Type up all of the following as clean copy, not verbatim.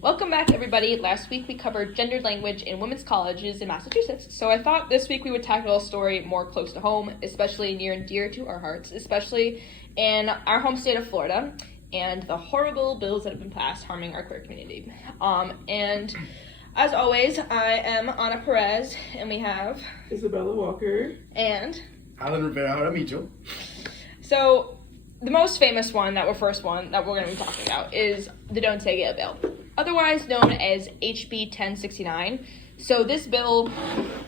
Welcome back, everybody. Last week we covered gendered language in women's colleges in Massachusetts, so I thought this week we would tackle a story more close to home, especially near and dear to our hearts, especially in our home state of Florida, and the horrible bills that have been passed harming our queer community. And as always, I am Ana Perez, and we have Isabella Walker and Alan Rivera Jaramillo. So the most famous one that we're going to be talking about is the Don't Say Gay bill, otherwise known as HB 1069. So this bill,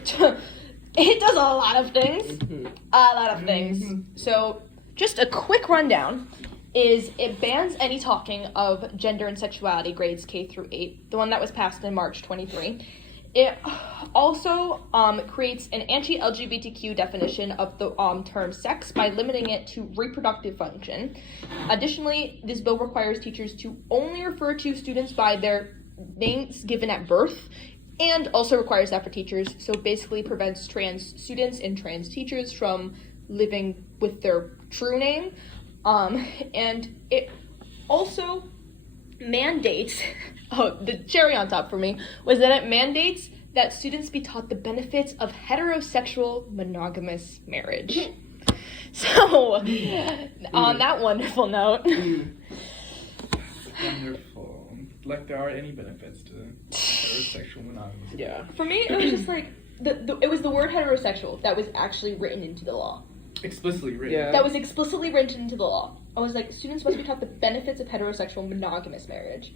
it does a lot of things. So just a quick rundown is it bans any talking of gender and sexuality grades K through 8, the one that was passed in March 23. It also creates an anti-LGBTQ definition of the term sex by limiting it to reproductive function. Additionally, this bill requires teachers to only refer to students by their names given at birth, and also requires that for teachers, so basically prevents trans students and trans teachers from living with their true name. And it also mandates, the cherry on top for me, was that it mandates that students be taught the benefits of heterosexual monogamous marriage. So, on that wonderful note. Wonderful. Like there are any benefits to heterosexual monogamy. Yeah. For me, it was just like, it was the word heterosexual that was actually written into the law. Explicitly written. Yeah. That was explicitly written into the law. I was like, students must be taught the benefits of heterosexual monogamous marriage.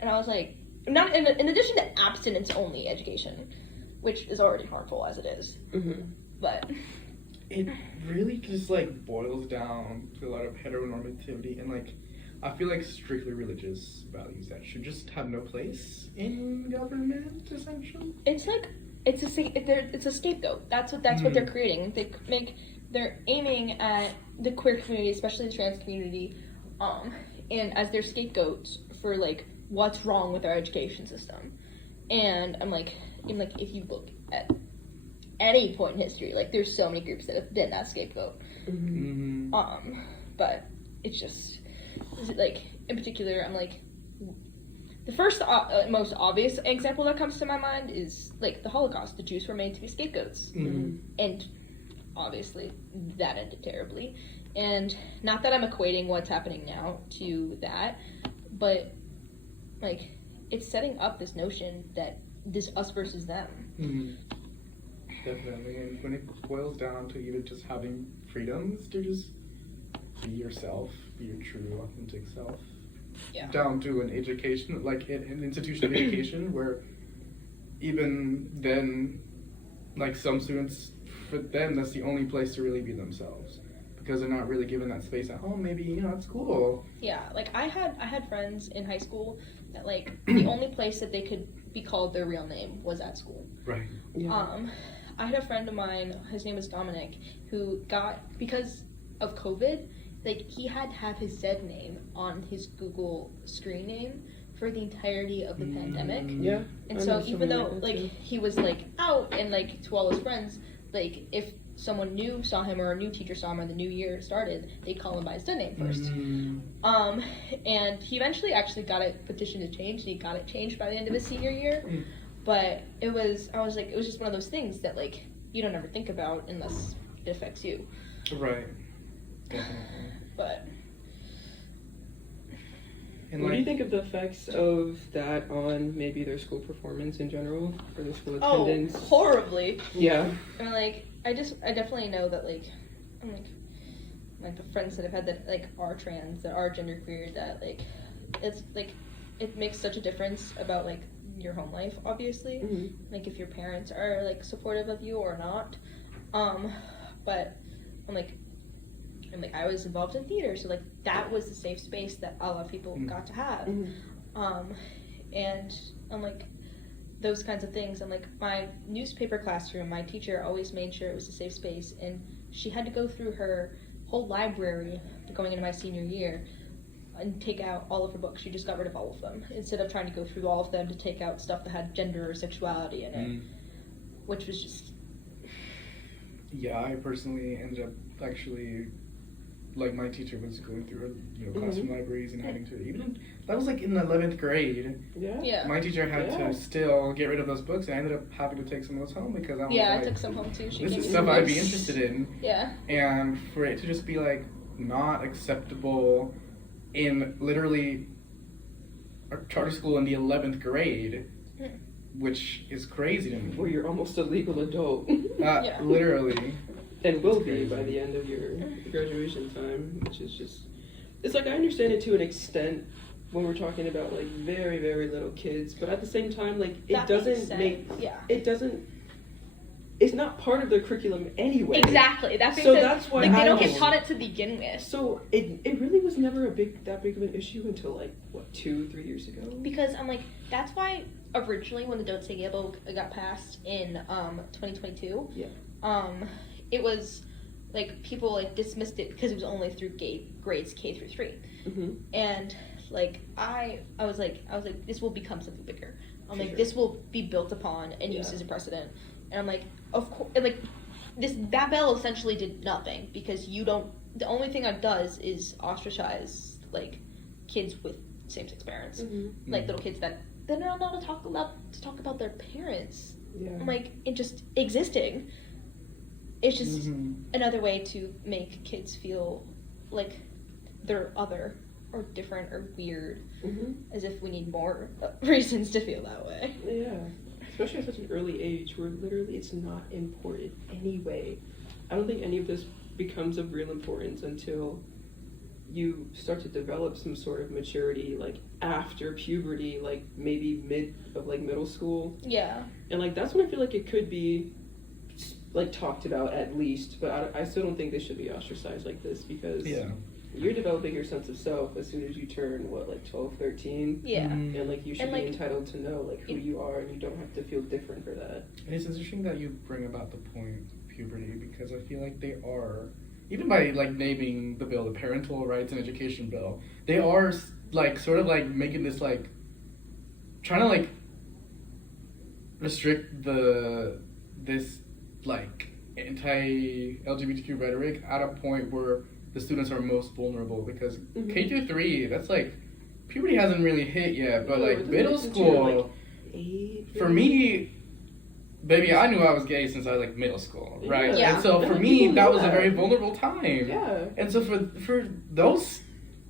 And I was like, not in addition to abstinence-only education, which is already harmful as it is. Mm-hmm. But It really just like boils down to a lot of heteronormativity and like I feel like strictly religious values that should just have no place in government, essentially. it's like it's a scapegoat. That's what they're creating. They're aiming at the queer community, especially the trans community, and as their scapegoats for like what's wrong with our education system. And I'm like, if you look at any point in history, like there's so many groups that have been that scapegoat. Mm-hmm. But it's just like in particular, I'm like, the first most obvious example that comes to my mind is like the Holocaust. The Jews were made to be scapegoats, and obviously that ended terribly. And not that I'm equating what's happening now to that, but like it's setting up this notion that this us versus them. Mm-hmm. Definitely. And when it boils down to even just having freedoms to just be yourself, be your true authentic self. Yeah. Down to an education, like an institution of education where even then, like some students, for them, that's the only place to really be themselves because they're not really given that space at home. Maybe, at school. Yeah, like I had friends in high school that like the only place that they could be called their real name was at school. Right. Yeah. I had a friend of mine, his name was Dominic, who because of COVID, like he had to have his dead name on his Google screen name for the entirety of the pandemic. Yeah. And so even though like he was like out and like to all his friends, like if someone new saw him or a new teacher saw him or the new year started, they'd call him by his dead name first. And he eventually actually got it petitioned to change, and he got it changed by the end of his senior year. But it was just one of those things that like you don't ever think about unless it affects you. Right. Definitely. But And what do you think of the effects of that on maybe their school performance in general, or their school attendance? Oh, horribly. Yeah. And like I definitely know that like I'm like the friends that I've had that like are trans, that are genderqueer, that like it's like it makes such a difference about like your home life, obviously. Mm-hmm. Like if your parents are like supportive of you or not. But I'm like I was involved in theater, so like that was the safe space that a lot of people got to have. Mm-hmm. And I'm like those kinds of things. And like my newspaper classroom, my teacher always made sure it was a safe space, and she had to go through her whole library going into my senior year and take out all of her books. She just got rid of all of them instead of trying to go through all of them to take out stuff that had gender or sexuality in it, which was just. Yeah, I personally ended up actually like my teacher was going through classroom libraries and having to that was like in the 11th grade. Yeah. My teacher had to still get rid of those books, and I ended up having to take some of those home because I was I like, took some home too. this is stuff I'd be interested in. Yeah. And for it to just be like not acceptable in literally a charter school in the 11th grade, which is crazy to me. Where you're almost a legal adult. Literally. And will be by the end of your graduation time, which is just, it's like I understand it to an extent when we're talking about like very, very little kids, but at the same time, like it it's not part of their curriculum anyway. Exactly. That's why like they don't get taught it to begin with. So it really was never that big of an issue until like what 2-3 years ago. Because I'm like, that's why originally when the Don't Say Gay bill got passed in 2022, it was like people like dismissed it because it was only through grades K through 3, and like I was like this will become something bigger. I'm like this will be built upon and used as a precedent, and I'm like of course like that bill essentially did nothing because the only thing it does is ostracize like kids with same-sex parents, like little kids that they're not allowed to talk about their parents. I'm like it just existing. It's just another way to make kids feel like they're other or different or weird, as if we need more reasons to feel that way. Yeah, especially at such an early age where literally it's not important anyway. I don't think any of this becomes of real importance until you start to develop some sort of maturity, like after puberty, like maybe middle school. Yeah. And like that's when I feel like it could be like talked about at least, but I still don't think they should be ostracized like this because you're developing your sense of self as soon as you turn 12, 13. And like you should be entitled to know like who you are, and you don't have to feel different for that. And it's interesting that you bring about the point of puberty because I feel like they are, even by like naming the bill the Parental Rights and Education Bill, they are like sort of like making this like trying to like restrict this like anti-LGBTQ rhetoric at a point where the students are most vulnerable because K through 3, that's like puberty hasn't really hit yet, but like middle school, for me, baby, I knew I was gay since I was like middle school, right? Yeah. And so for me, that was a very vulnerable time. Yeah. And so for those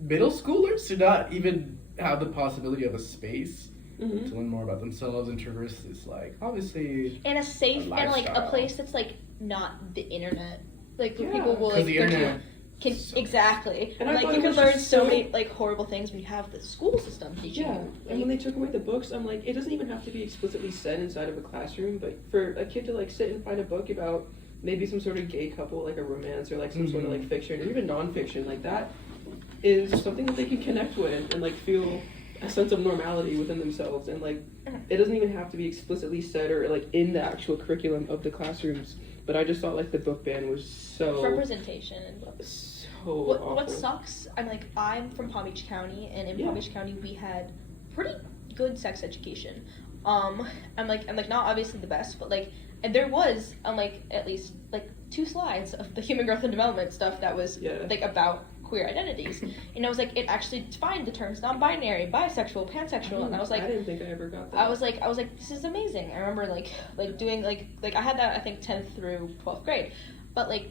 middle schoolers to not even have the possibility of a space to learn more about themselves and traverse this, like, obviously, and a safe and like a place that's like not the internet, like where people will like the internet exactly, and like you can learn so many like horrible things when you have the school system teaching you. And when they took away the books, I'm like, it doesn't even have to be explicitly said inside of a classroom, but for a kid to like sit and find a book about maybe some sort of gay couple, like a romance or like some sort of like fiction or even non-fiction, like that is something that they can connect with and like feel a sense of normality within themselves. And like it doesn't even have to be explicitly said or like in the actual curriculum of the classrooms, but I just thought like the book ban was so representation in books. So what sucks, I'm from Palm Beach County, and in Palm Beach County we had pretty good sex education. I'm like not obviously the best, but like, and there was at least like 2 slides of the human growth and development stuff that was like about queer identities, and I was like, it actually defined the terms non-binary, bisexual, pansexual, and I was like, I didn't think I ever got that. I was like this is amazing. I remember like doing like I had that I think 10th through 12th grade, but like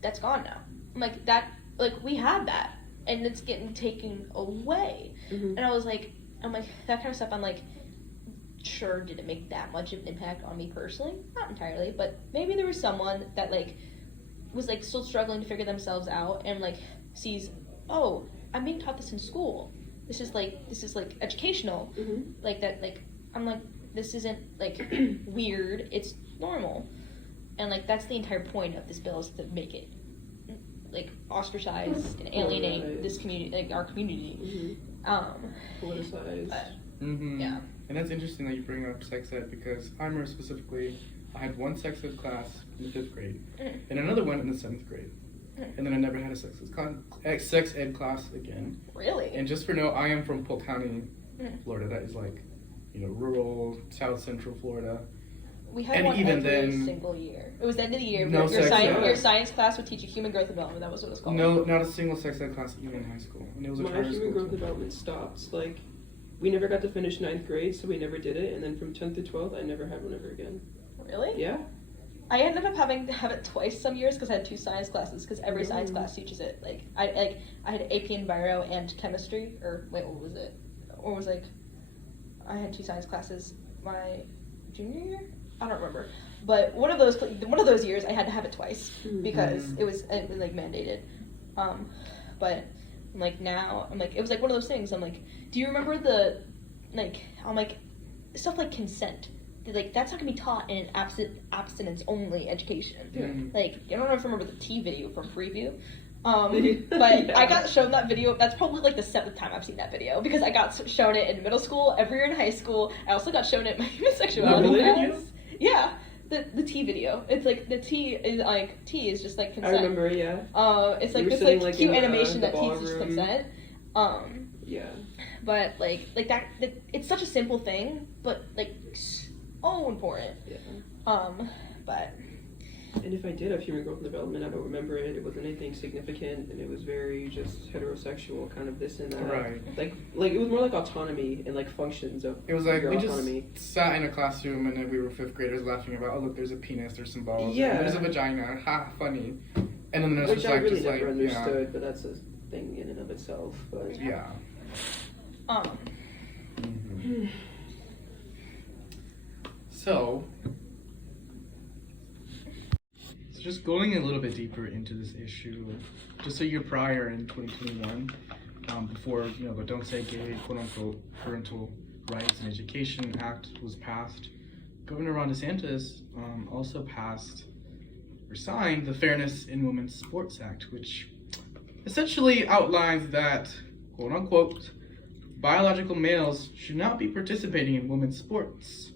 that's gone now. I'm like that, like we had that and it's getting taken away, and I'm like that kind of stuff. I'm like, sure, did it make that much of an impact on me personally? Not entirely, but maybe there was someone that like was like still struggling to figure themselves out and like sees, oh, I'm being taught this in school. This is like educational. Like that, like I'm like, this isn't like weird. It's normal, and like that's the entire point of this bill, is to make it like ostracize and alienate this community, like our community. Politicize. Yeah. And that's interesting that you bring up sex ed because I remember specifically I had one sex ed class in the 5th grade and another one in the 7th grade. And then I never had a sex ed class again. Really? And just for note, I am from Polk County, Florida. That is like, rural, south central Florida. We had And one even every then- single year. It was the end of the year. No your, sex science, ed. your science class would teach you human growth and development. That was what it was called. No, not a single sex ed class even in high school. And it was a My charter human school. growth too. development stopped. Like, we never got to finish 9th grade, so we never did it. And then from 10th to 12th, I never had one ever again. Really? Yeah. I ended up having to have it twice some years because I had 2 science classes because every science Mm. class teaches it. Like I had AP Enviro and chemistry, or wait, what was it? Or was I had 2 science classes my junior year. I don't remember, but one of those years I had to have it twice because it was like mandated. But like now I'm like it was like one of those things. I'm like, do you remember the like I'm like stuff like consent? Like that's not gonna be taught in an abstinence only education. Mm. Like I don't know if you remember the T video from Preview. But Yeah. I got shown that video. That's probably like the 7th time I've seen that video because I got shown it in middle school, every year in high school. I also got shown it in my human sexuality Really? class. Yeah, the T video. It's like the T is just like I consent. remember, yeah. It's You like were this sitting, like like, cute in the animation that teaches ballroom. consent. Yeah. But like that it's such a simple thing, but like so important. Yeah. But And if I did have human growth and development, I don't remember it. It wasn't anything significant, and it was very just heterosexual, kind of this and that. Right. Like it was more like autonomy and like functions of It was like your we autonomy. just sat in a classroom and then we were 5th graders laughing about, oh look, there's a penis, there's some balls, Yeah. there's a vagina, ha, funny. And then the nurse Which was I like, really just never like, understood, but that's a thing in and of itself. But yeah. um So just going a little bit deeper into this issue, just a year prior in 2021, before the Don't Say Gay, quote unquote, Parental Rights and Education Act was passed, Governor Ron DeSantis also passed or signed the Fairness in Women's Sports Act, which essentially outlines that, quote unquote, biological males should not be participating in women's sports.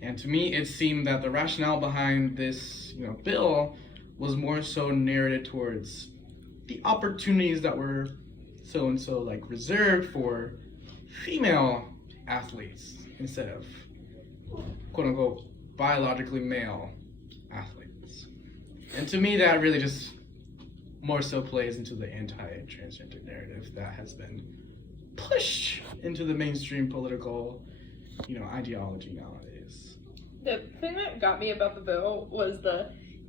And to me, it seemed that the rationale behind this, bill was more so narrated towards the opportunities that were so and so reserved for female athletes instead of quote unquote biologically male athletes. And to me, that really just more so plays into the anti-transgender narrative that has been pushed into the mainstream political, ideology nowadays. The thing that got me about the bill was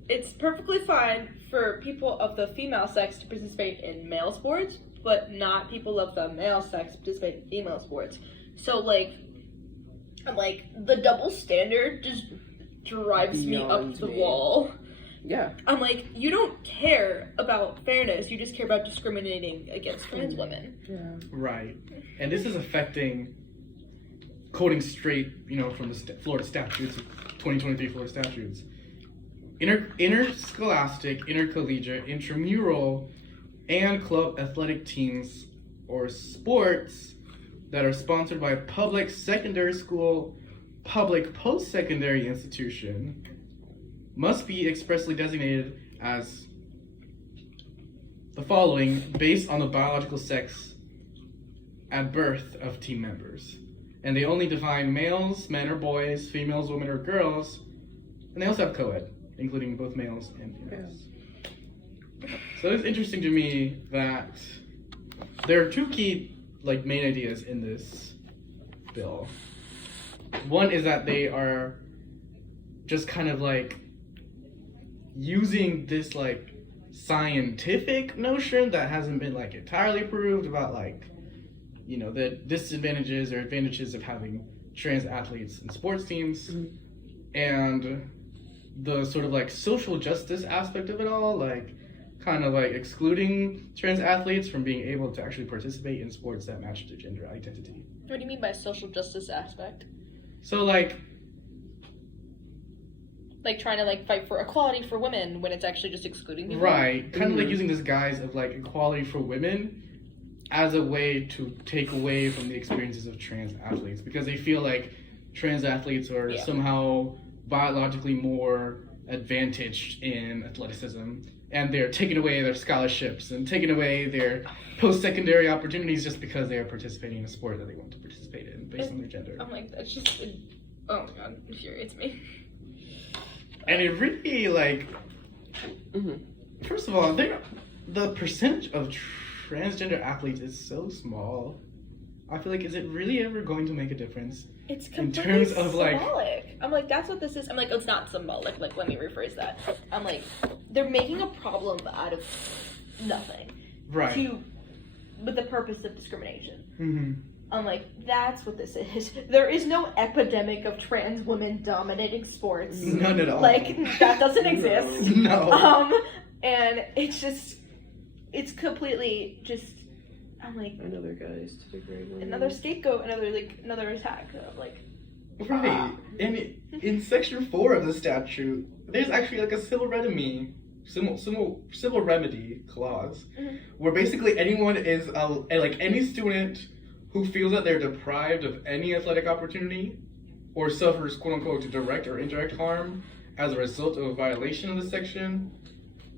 it's perfectly fine for people of the female sex to participate in male sports, but not people of the male sex to participate in female sports. So I'm like, the double standard just drives me up Beyond the me. wall. yeah. I'm like, you don't care about fairness, you just care about discriminating against trans women. Yeah. Right. And this is affecting, quoting straight, from the Florida statutes, 2023 Florida statutes, interscholastic, intercollegiate, intramural, and club athletic teams or sports that are sponsored by a public secondary school, public post-secondary institution must be expressly designated as the following based on the biological sex at birth of team members. And they only define males, men or boys, females, women or girls, and they also have co-ed, including both males and females. So it's interesting to me that there are 2 key main ideas in this bill. One is that they are just kind of using this scientific notion that hasn't been entirely proved about the disadvantages or advantages of having trans athletes in sports teams, and the sort of social justice aspect of it all, kind of excluding trans athletes from being able to actually participate in sports that match their gender identity. What do you mean by social justice aspect? So Trying to fight for equality for women when it's actually just excluding people? right, kind of using this guise of equality for women as a way to take away from the experiences of trans athletes, because they feel like trans athletes are somehow biologically more advantaged in athleticism, and they're taking away their scholarships and taking away their post-secondary opportunities just because they are participating in a sport that they want to participate in based on their gender. I'm like, that's just, oh my god, it infuriates me. And it really, like, first of all, the percentage of transgender athletes is so small. I feel like, is it really ever going to make a difference? It's in completely terms of, like, symbolic. I'm like, that's what this is. I'm like, it's not symbolic. Like, let me rephrase that. I'm like, they're making a problem out of nothing. Right. With the purpose of discrimination. Mm-hmm. I'm like, that's what this is. There is no epidemic of trans women dominating sports. None at all. Like, that doesn't exist. No. And it's completely just, I'm like, another guys to degrade women. another scapegoat, another attack. I'm like, Right. And in section 4 of the statute, there's actually like a civil remedy clause, where basically anyone is like any student who feels that they're deprived of any athletic opportunity or suffers quote unquote direct or indirect harm as a result of a violation of the section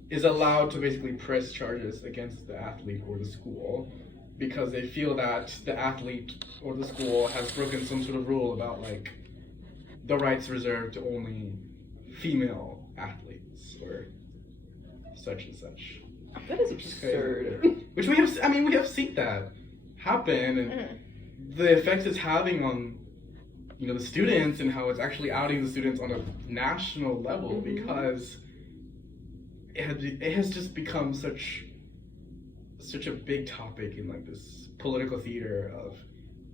is allowed to basically press charges against the athlete or the school because they feel that the athlete or the school has broken some sort of rule about like the rights reserved to only female athletes or such and such. That is absurd. Which we have seen that happen, and the effects it's having on, you know, the students and how it's actually outing the students on a national level because it has just become such a big topic in like this political theater of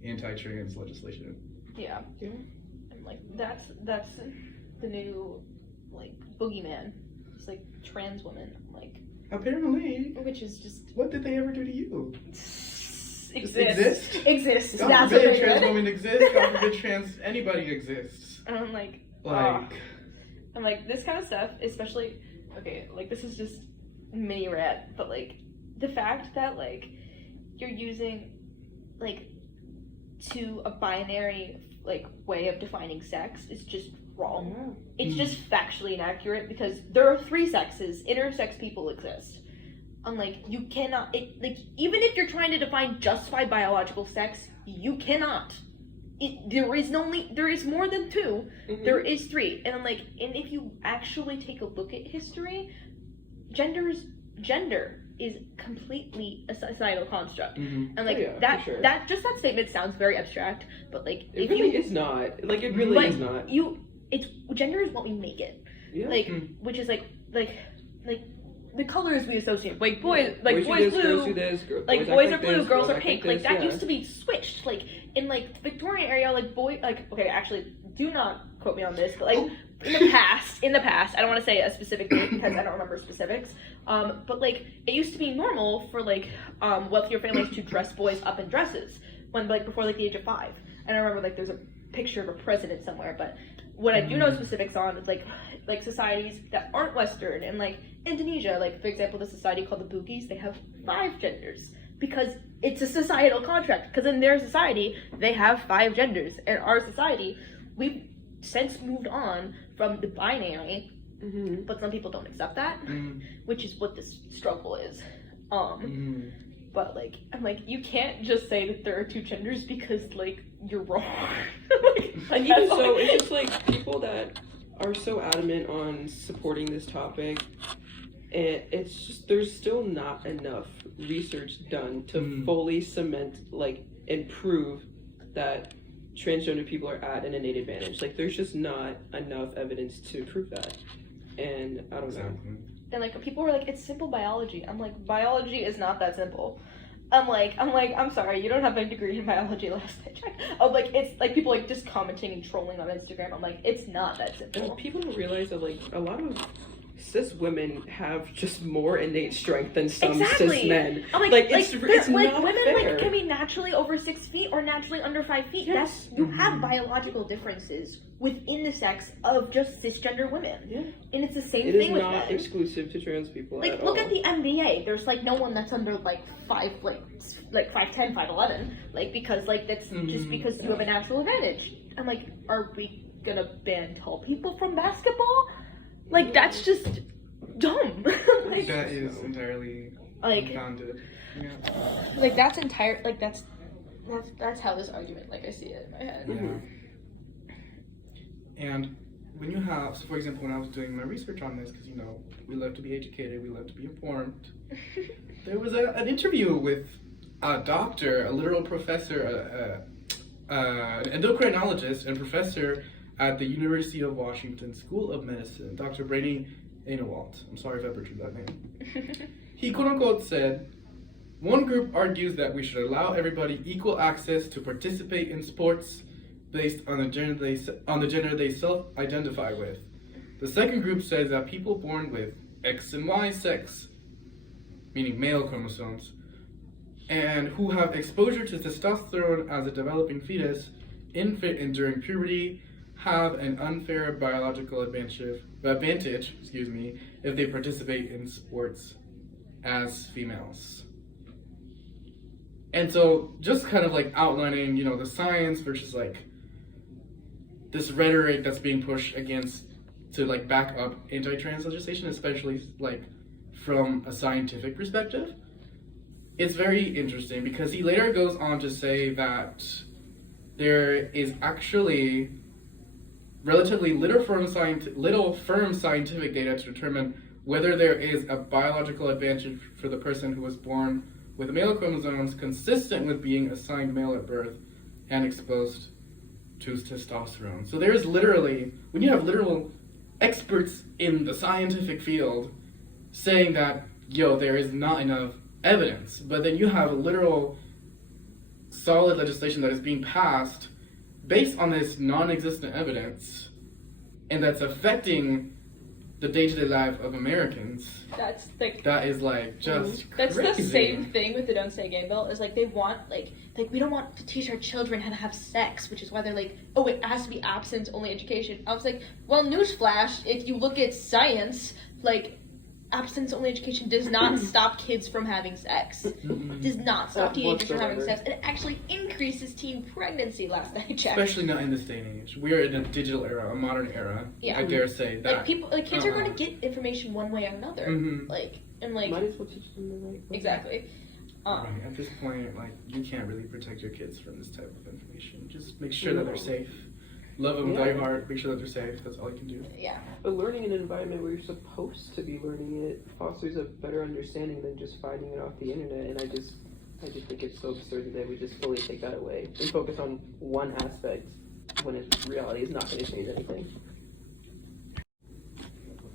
anti-trans legislation. yeah. And like that's the new like boogeyman. It's like trans women, like Apparently. which is just What did they ever do to you? exist. God That's what forbid they trans did. women exist. God forbid trans anybody exists. And I'm like, I'm like, this kind of stuff, especially, okay, like, this is just mini rant, but, like, the fact that, like, you're using, like, to a binary, like, way of defining sex is just wrong. It's just factually inaccurate because there are 3 sexes. Intersex people exist. I'm like, you cannot, like, even if you're trying to define justified biological sex, you cannot. There is more than 2. There is 3. And I'm like, and if you actually take a look at history, gender is completely a societal construct. And like that statement sounds very abstract, but like it really is not. Like it really is not. Gender is what we make it. Yeah. Like which is like the colors we associate, like boys do blue, this, girls do this, like boys boys are blue, this, girls are act pink. like Like that this, used to be switched. Like in like the Victorian area, like okay, actually, do not quote me on this, but like in the past, I don't want to say a specific date because I don't remember specifics. But like it used to be normal for like wealthier families to dress boys up in dresses when like before like the age of 5. And I remember like there's a picture of a president somewhere, but what I do know specifics on is like societies that aren't Western, and like Indonesia, like for example, the society called the Bugis, they have 5 genders because it's a societal contract. Because in their society, they have 5 genders. In our society, we've since moved on from the binary, but some people don't accept that, which is what this struggle is. But like, I'm like, you can't just say that there are 2 genders because like you're wrong. like even so, it's just like people that are so adamant on supporting this topic, and it's just there's still not enough research done to fully cement like and prove that transgender people are at an innate advantage. Like there's just not enough evidence to prove that, and I don't know. And like people were like, it's simple biology. I'm like, biology is not that simple. I'm sorry, you don't have a degree in biology last I checked. I'm like, it's like people like just commenting and trolling on Instagram. I'm like, it's not that simple. And people don't realize that like a lot of cis women have just more innate strength than some cis men. I'm like it's not women fair. Like can be naturally over 6 feet or naturally under 5 feet. Yes. You have biological differences within the sex of just cisgender women. Yeah. And it's the same thing with men. It is not exclusive to trans people. Like look at the NBA. There's like no one that's under like 5'10", 5'11", like because like that's just because you have a natural advantage. I'm like, are we gonna ban tall people from basketball? Like that's just dumb. Like, that is entirely unfounded. Yeah. Like that's entire. Like that's how this argument. Like I see it in my head. Yeah. And when you have, so for example, when I was doing my research on this, because, you know, we love to be educated, we love to be informed, there was an interview with a doctor, a literal professor, an endocrinologist and professor at the University of Washington School of Medicine, Dr. Brady Ainawalt. I'm sorry if I butchered that name. He quote-unquote said, "One group argues that we should allow everybody equal access to participate in sports based on the gender they self-identify with. The second group says that people born with X and Y sex, meaning male chromosomes, and who have exposure to testosterone as a developing fetus, infant, and during puberty, have an unfair biological advantage, if they participate in sports as females." And so, just kind of like outlining, you know, the science versus like this rhetoric that's being pushed against to like back up anti-trans legislation, especially like from a scientific perspective. It's very interesting because he later goes on to say that there is actually relatively little firm scientific data to determine whether there is a biological advantage for the person who was born with male chromosomes consistent with being assigned male at birth and exposed to testosterone. So there's literally, when you have literal experts in the scientific field saying that, there is not enough evidence, but then you have literal solid legislation that is being passed based on this non-existent evidence, and that's affecting the day-to-day life of Americans. That is like just that's crazy. The same thing with the Don't Say Gay bill. Is like they want like we don't want to teach our children how to have sex, which is why they're like, oh, it has to be abstinence only education. I was like, well, newsflash, if you look at science, like abstinence only education does not stop kids from having sex. Does not stop teenagers from having sex. It actually increases teen pregnancy, last I checked. Especially not in this day and age. We are in a digital era, a modern era. Yeah. I dare say that. Kids are going to get information one way or another. Might as well teach them the right way. Exactly. Right. At this point, you can't really protect your kids from this type of information. Just make sure that they're safe. Love them with all your heart. Make sure that they're safe. That's all you can do. Yeah. But learning in an environment where you're supposed to be learning it fosters a better understanding than just finding it off the internet. And I just think it's so absurd that we just fully take that away and focus on one aspect when in reality is not going to change anything.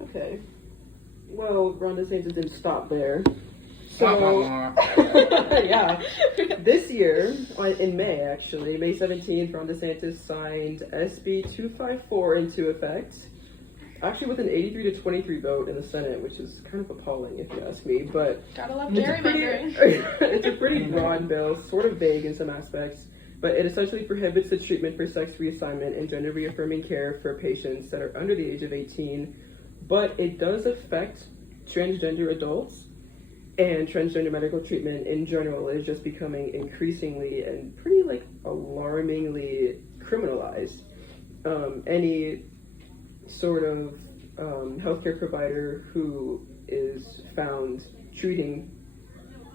Okay. Well, Ron DeSantis didn't stop there. So, yeah, this year, in May actually, May 17th, Ron DeSantis signed SB 254 into effect, actually with an 83 to 23 vote in the Senate, which is kind of appalling if you ask me, but gotta love gerrymandering. It's a pretty broad bill, sort of vague in some aspects, but it essentially prohibits the treatment for sex reassignment and gender reaffirming care for patients that are under the age of 18, but it does affect transgender adults. And transgender medical treatment in general is just becoming increasingly and pretty alarmingly criminalized. Any sort of healthcare provider who is found treating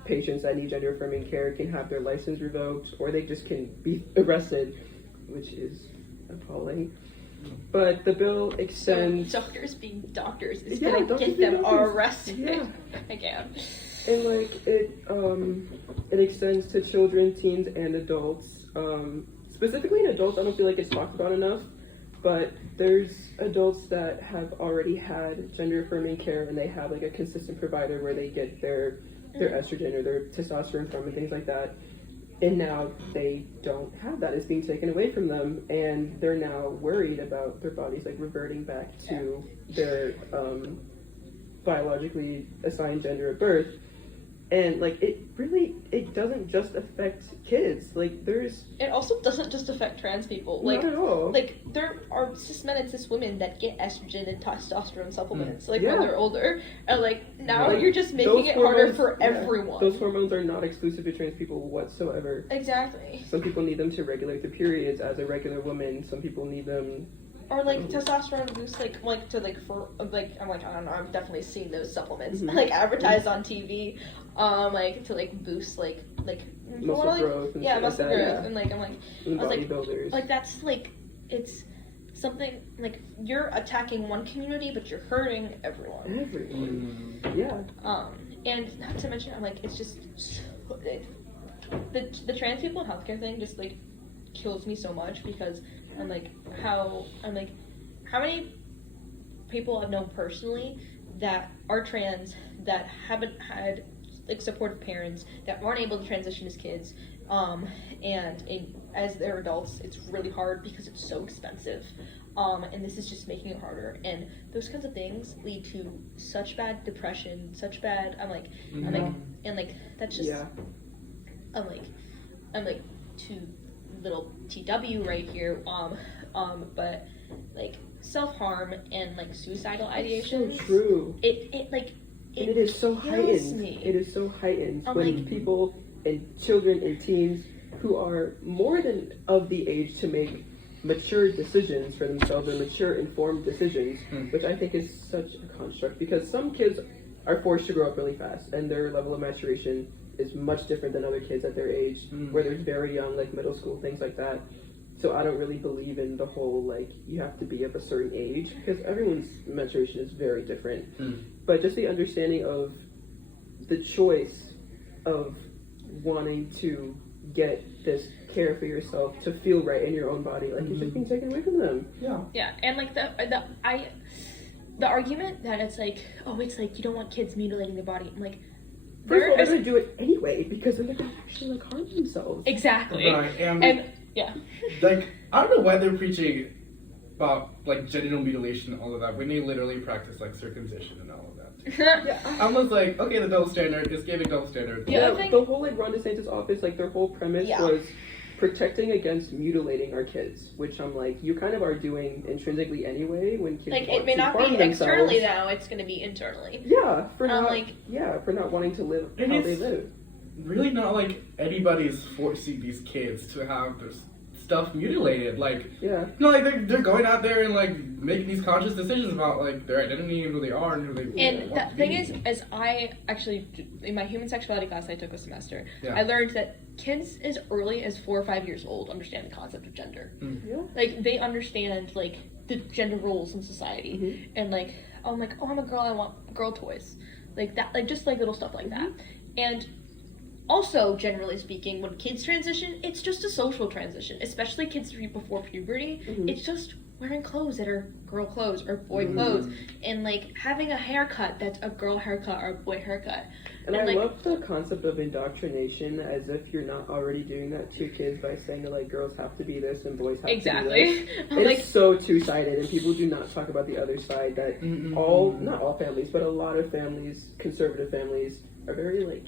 patients that need gender affirming care can have their license revoked, or they just can be arrested, which is appalling. But the bill extends... Doctors being doctors is going to get them arrested. Yeah. Again. And it extends to children, teens, and adults. Specifically in adults, I don't feel like it's talked about enough, but there's adults that have already had gender affirming care and they have a consistent provider where they get their estrogen or their testosterone from and things like that. And now they don't have that. It's being taken away from them, and they're now worried about their bodies reverting back to their biologically assigned gender at birth. And it doesn't just affect kids. It also doesn't just affect trans people. Not at all. There are cis men and cis women that get estrogen and testosterone supplements when they're older. And now you're just making it harder for everyone. Those hormones are not exclusive to trans people whatsoever. Exactly. Some people need them to regulate their periods as a regular woman. Some people need them. Or testosterone boost I don't know, I've definitely seen those supplements advertised on TV to boost muscle growth and muscle growth yeah. and I'm and bodybuilders. that's it's something like you're attacking one community, but you're hurting everyone. Everyone. Yeah. And not to mention, I'm like, it's just the trans people in healthcare thing just like kills me so much because I'm like, how many people I've known personally that are trans that haven't had like supportive parents that aren't able to transition as kids, as they're adults, it's really hard because it's so expensive. And this is just making it harder. And those kinds of things lead to such bad depression, such bad. That's just. Yeah. I'm like too little TW right here. But like self-harm and like suicidal ideations. So true. It is so heightened. Me. It is so heightened I'm when like, people and children and teens who are more than of the age to make mature decisions for themselves and mature informed decisions, which I think is such a construct because some kids are forced to grow up really fast and their level of maturation is much different than other kids at their age where they're very young, like middle school, things like that. So I don't really believe in the whole like you have to be of a certain age because everyone's maturation is very different. But just the understanding of the choice of wanting to get this care for yourself to feel right in your own body, like it's just being taken away from them. Yeah, and like the argument that it's like, oh, it's like you don't want kids mutilating their body. I'm like, first of all, they're gonna do it anyway because then they're gonna actually like harm themselves. Exactly. Right, and yeah. Like, I don't know why they're preaching about like genital mutilation and all of that when they literally practice like circumcision and all of that. I was like, okay, the double standard, just gave a double standard. Yeah, the whole like Ron DeSantis office, like their whole premise was protecting against mutilating our kids, which I'm like, you kind of are doing intrinsically anyway when kids like want it may to not harm be themselves. externally now, it's going to be internally. Yeah, for not like wanting to live And how it's they live. really not like anybody's forcing these kids to have their stuff mutilated. Like, like they're going out there and like making these conscious decisions about like their identity and who they are and who they and want the to thing be. is I actually in my human sexuality class I took a semester, Yeah. I learned that kids as early as 4 or 5 years old understand the concept of gender. Like they understand like the gender roles in society, and like I'm like, oh, I'm a girl, I want girl toys, like that, like just like little stuff like that. And also, generally speaking, when kids transition, it's just a social transition, especially kids before puberty. It's just wearing clothes that are girl clothes or boy clothes, and like having a haircut that's a girl haircut or a boy haircut. And I love the concept of indoctrination, as if you're not already doing that to kids by saying that like girls have to be this and boys have to be this. It's like, so two-sided, and people do not talk about the other side. That not all families, but a lot of families, conservative families, are very like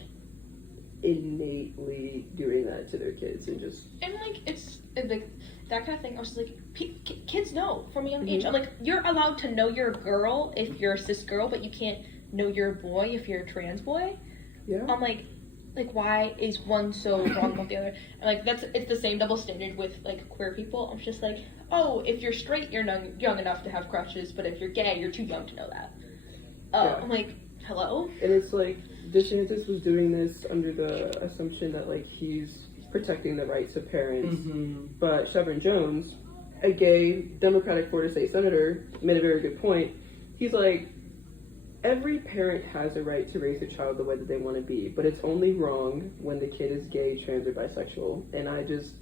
innately doing that to their kids and like it's like that kind of thing. I was just like, kids know from a young age. I'm like, you're allowed to know you're a girl if you're a cis girl, but you can't know you're a boy if you're a trans boy. I'm like why is one so wrong about the other? And like it's the same double standard with like queer people. I'm just like, oh, if you're straight, you're young enough to have crushes, but if you're gay, you're too young to know that. I'm like, hello? And it's like DeSantis was doing this under the assumption that like he's protecting the rights of parents, but Chevron Jones, a gay Democratic Florida State Senator, made a very good point. He's like, every parent has a right to raise a child the way that they want to be, but it's only wrong when the kid is gay, trans, or bisexual. And I just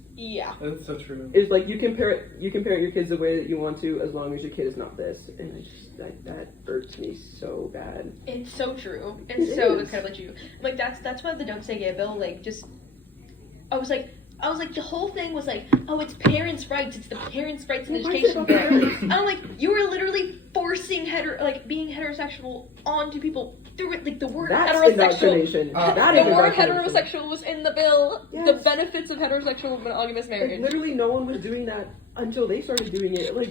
that's so true. It's like you can parent your kids the way that you want to, as long as your kid is not this. And I just that irks me so bad. It's so true. It's so incredibly true. Like that's why the Don't Say Gay bill like just I was like the whole thing was like, oh, it's parents' rights. It's the parents' rights in education bill. I'm like, you are literally forcing being heterosexual onto people through it. Like the word heterosexual. The word heterosexual was in the bill. Yes. The benefits of heterosexual monogamous marriage. Like, literally, no one was doing that until they started doing it. Like,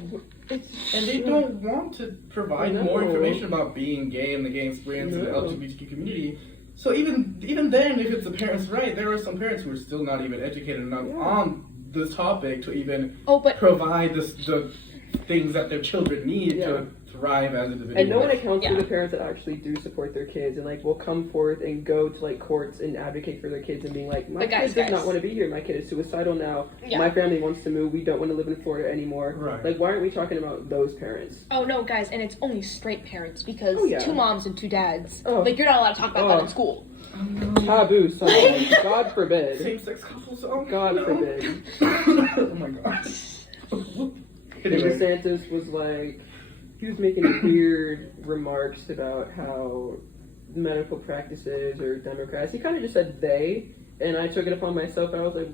and they don't want to provide more information about being gay and the gay experience in the LGBTQ community. So even then, if it's the parents' right, there are some parents who are still not even educated enough on this topic to even provide the things that their children need to thrive as individuals. And no one accounts for the parents that actually do support their kids and like will come forth and go to like courts and advocate for their kids and being like, my kid does not want to be here. My kid is suicidal now. Yeah. My family wants to move. We don't want to live in Florida anymore. Right. Like, why aren't we talking about those parents? Oh no, guys, and it's only straight parents because 2 moms and 2 dads. Oh. Like, you're not allowed to talk about that in school. Taboo subject. God forbid. Same-sex couples. God forbid. Oh my gosh. And DeSantis was like, he was making weird remarks about how medical practices or Democrats. He kind of just said they, and I took it upon myself. And I was like,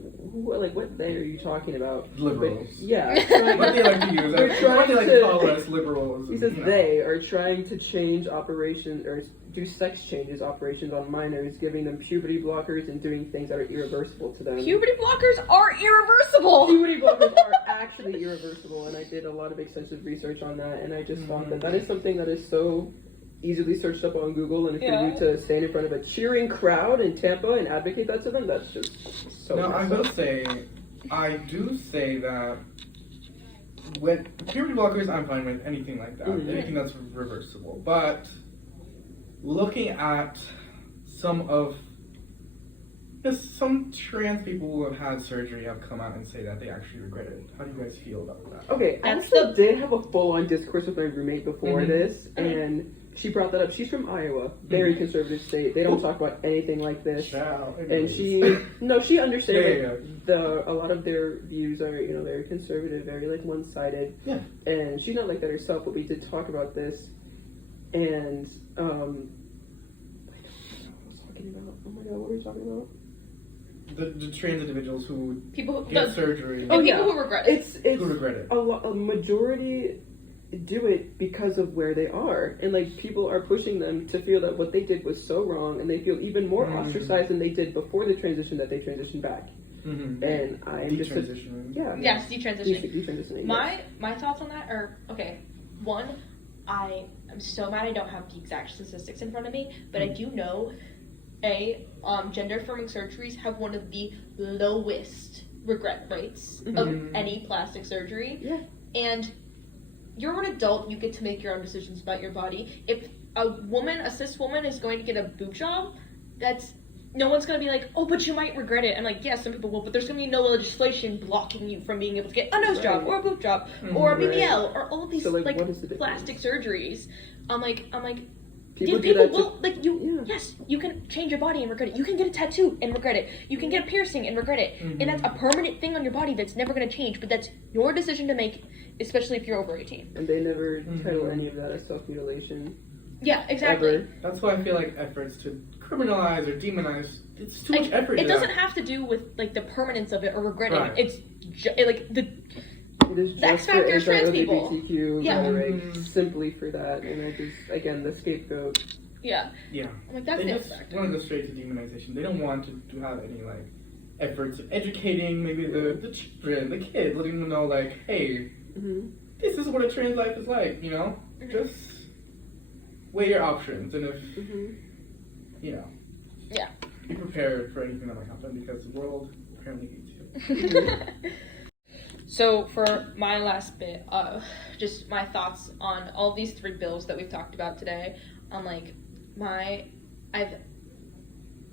what they are you talking about? Liberals. But, yeah. What they like to use. What they like to call us liberals. He says they are trying to change operations or do sex changes operations on minors, giving them puberty blockers and doing things that are irreversible to them. Puberty blockers are irreversible. Puberty blockers are actually irreversible, and I did a lot of extensive research on that, and I just thought that is something that is so easily searched up on Google, and for you to stand in front of a cheering crowd in Tampa and advocate that to them, that's just so. Now, I will say, I do say that with puberty blockers, I'm fine with anything like that, anything that's reversible, but looking at some trans people who have had surgery have come out and say that they actually regret it. How do you guys feel about that? Okay, I actually did have a full-on discourse with my roommate before this, and she brought that up. She's from Iowa, very conservative state. They don't talk about anything like this. And she understands a lot of their views are, very conservative, very like one-sided. Yeah. And she's not like that herself, but we did talk about this. And I don't know what I was talking about. Oh my god, what were we talking about? The trans individuals who people get surgery. Oh, people who regret it. It's who regret it. A majority do it because of where they are, and like people are pushing them to feel that what they did was so wrong, and they feel even more ostracized than they did before the transition that they transitioned back. And I am just detransitioning. Yes, detransitioning. Detransitioning. My thoughts on that are one, I am so mad I don't have the exact statistics in front of me, but I do know gender affirming surgeries have one of the lowest regret rates of any plastic surgery. Yeah. And you're an adult, you get to make your own decisions about your body. If a cis woman is going to get a boob job, no one's going to be like, oh, but you might regret it. I'm like, yeah, some people will, but there's going to be no legislation blocking you from being able to get a nose job or a boob job or a BBL or all of these plastic surgeries. I'm like, people will yes, you can change your body and regret it. You can get a tattoo and regret it. You can get a piercing and regret it. And that's a permanent thing on your body that's never going to change, but that's your decision to make, especially if you're over 18. And they never title any of that as self-mutilation. Yeah, exactly. Ever. That's why I feel like efforts to criminalize or demonize, it's too much effort. It doesn't have to do with the permanence of it or regretting it. It's it is the X factor is trans people. LGBTQ rhetoric simply for that, and I just again the scapegoat. Yeah. I'm like, that's the X factor. Want to go straight to demonization. They don't want to have any efforts of educating maybe the children, the kids, letting them know hey, this is what a trans life is like. Just weigh your options, and if be prepared for anything that might happen because the world apparently hates you. So for my last bit, just my thoughts on all these 3 bills that we've talked about today.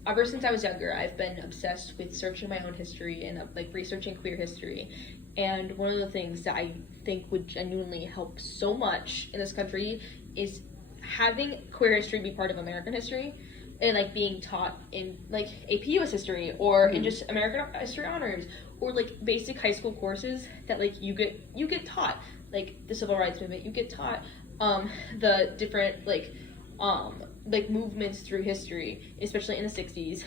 Ever since I was younger, I've been obsessed with searching my own history and researching queer history. And one of the things that I think would genuinely help so much in this country is having queer history be part of American history. And being taught in AP US history or in just American history honors or basic high school courses that you get taught the civil rights movement, you get taught the different movements through history, especially in the 60s,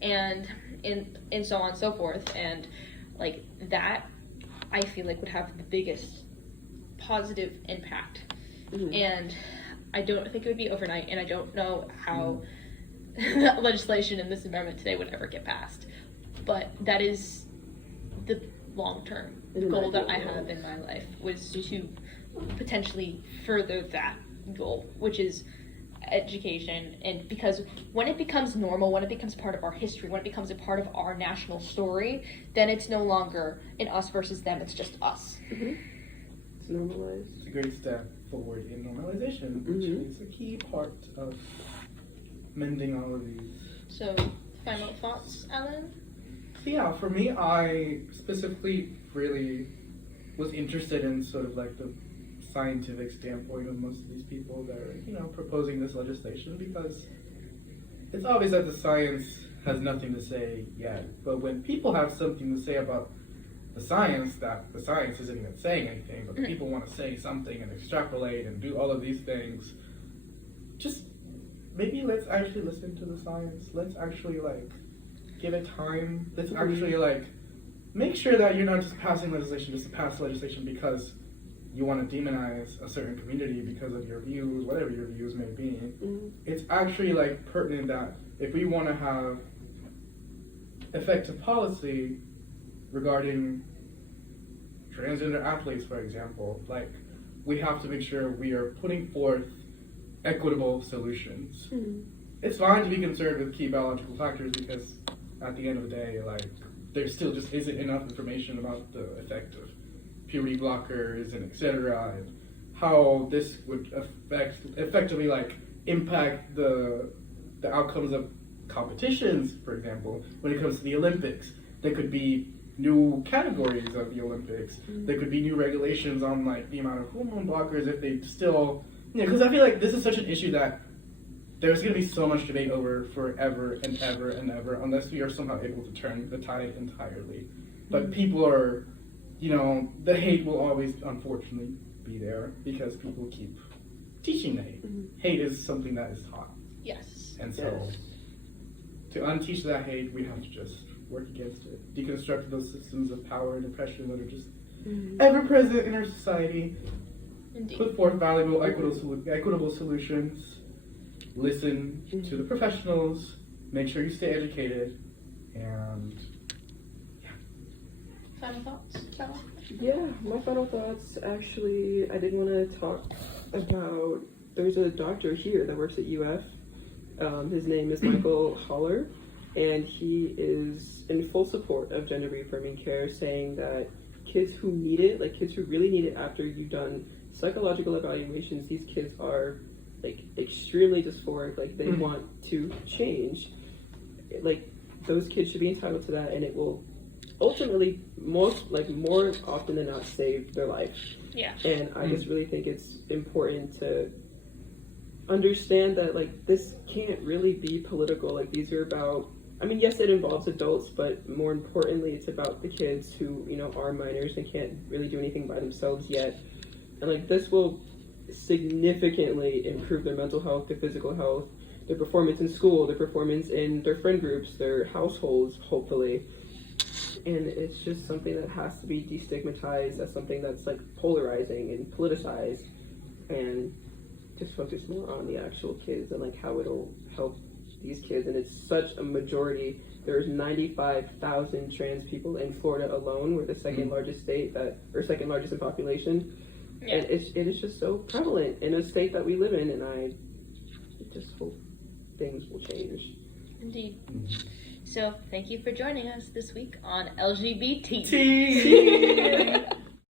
and so on and so forth, and that I feel would have the biggest positive impact. And I don't think it would be overnight, and I don't know how legislation in this environment today would ever get passed. But that is the long-term goal that I have in my life, was to potentially further that goal, which is education. And because when it becomes normal, when it becomes part of our history, when it becomes a part of our national story, then it's no longer an us versus them, it's just us. Normalize. It's a great step forward in normalization, which is a key part of mending all of these. So, final thoughts, Alan? So yeah, for me, I specifically really was interested in sort of like the scientific standpoint of most of these people that are, you know, proposing this legislation, because it's obvious that the science has nothing to say yet. But when people have something to say about the science, that the science isn't even saying anything, but people want to say something and extrapolate and do all of these things, just maybe let's actually listen to the science. Let's actually like give it time. Let's actually like make sure that you're not just passing legislation just to pass legislation because you want to demonize a certain community because of your views, whatever your views may be. It's actually like pertinent that if we want to have effective policy regarding transgender athletes, for example, like we have to make sure we are putting forth equitable solutions. It's fine to be concerned with key biological factors because at the end of the day, like there still just isn't enough information about the effect of puberty blockers and etc. and how this would effectively like impact the outcomes of competitions, for example, when it comes to the Olympics. There could be new categories of the Olympics. There could be new regulations on like the amount of hormone blockers if they still, you know, because I feel like this is such an issue that there's going to be so much debate over forever and ever and ever unless we are somehow able to turn the tide entirely. But people are, you know, the hate will always unfortunately be there because people keep teaching the hate. Hate is something that is taught. Yes. And so to unteach that hate, we have to just work against it. Deconstruct those systems of power and oppression that are just ever present in our society. Indeed. Put forth valuable, equitable solutions. Listen to the professionals. Make sure you stay educated. And Final thoughts, Bella? Yeah, my final thoughts, actually, I did want to talk about, there's a doctor here that works at UF. His name is Michael Holler, and he is in full support of gender reaffirming care, saying that kids who need it, like kids who really need it after you've done psychological evaluations, these kids are like extremely dysphoric, like they want to change. Like those kids should be entitled to that, and it will ultimately more often than not save their life. Yeah. And I just really think it's important to understand that like this can't really be political. Like these are about, I mean, yes, it involves adults, but more importantly, it's about the kids who, you know, are minors and can't really do anything by themselves yet. And like this will significantly improve their mental health, their physical health, their performance in school, their performance in their friend groups, their households, hopefully. And it's just something that has to be destigmatized as something that's like polarizing and politicized, and just focus more on the actual kids and like how it'll help these kids. And it's such a majority. There's 95,000 trans people in Florida alone. We're the second largest state second largest in population. Yeah. And it is just so prevalent in a state that we live in, and I just hope things will change. Indeed. So, thank you for joining us this week on LGBT.